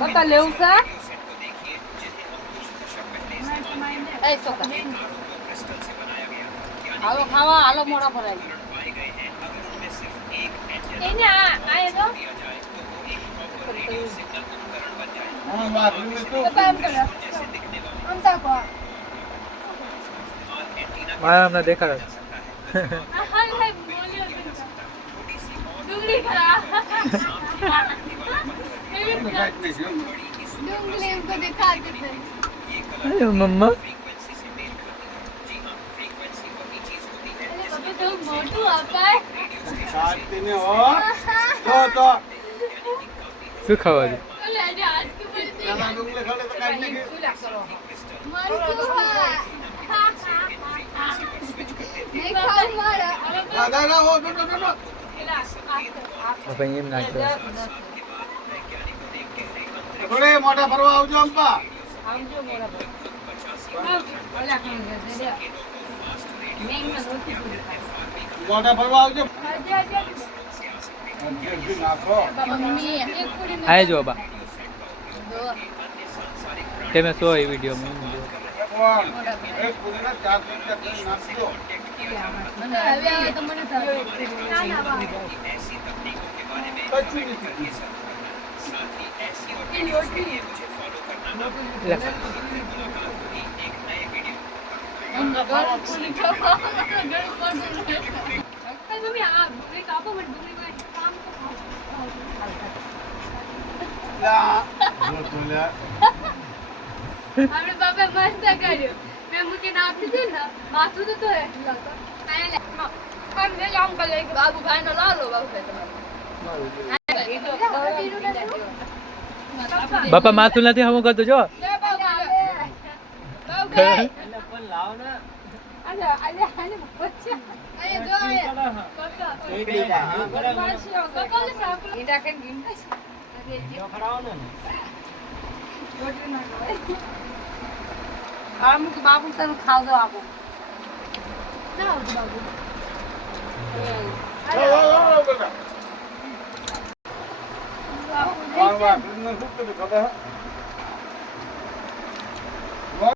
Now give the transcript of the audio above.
बता ले उसा ए सोता हालो खावा हालो मोड़ा भराई એને આય તો हां बात में तो काम कर हम ता को माया हमने देखा है हां हाय बोलियो डुंगली खा डुंगली को दिखाते थे अरे मम्मा तो मोटू आता है शांति में हो तो શું ખાવા છે ले आज आज की बोलते ना डुंगले खड़े तो काटने के मरसू नहीं खाओ मारा दादा ना हो तो આપણે એમ નાખ્યો थोड़े मोटा फरवा आवजो अंपा આવજો મોરા પર ઓલા ખાન દે દે મેં ન રોટી मोटा फरवा आवजो આજે આજે नाखो મમ્મી એક પૂરી આય જો બા દો તમે સો એ વિડિયો માં एक पूरी ना 4 दिन तक नाख दो મને હવે તો મને સારું ના ના બા कच्ची नहीं એ રોટી हम घर पूरी खावा घर पर मम्मी आ बुरी कापो मत बुरी में काम को ला जो बोला हमने बाबा मस्त કર્યો मैं मुझे नाप दे ना माथू तो है काया हम ले जाऊं कल एक बाबू भाई ने ला लो बाबू भाई तुम्हारा બાપા માથું નથી હમું કરતો જો પણ લાવ ને અરે અરે આને બચ્ચા અરે જો આયા કાકા કાકા સાફ ઈડા કે ગીમ અરે જો ખરાવ ને રોટી ના ખાય આમ કે બાબુ તને ખાવ દો આપો ના આવજો બાબુ वाह वाह कितना खूब तो खबर है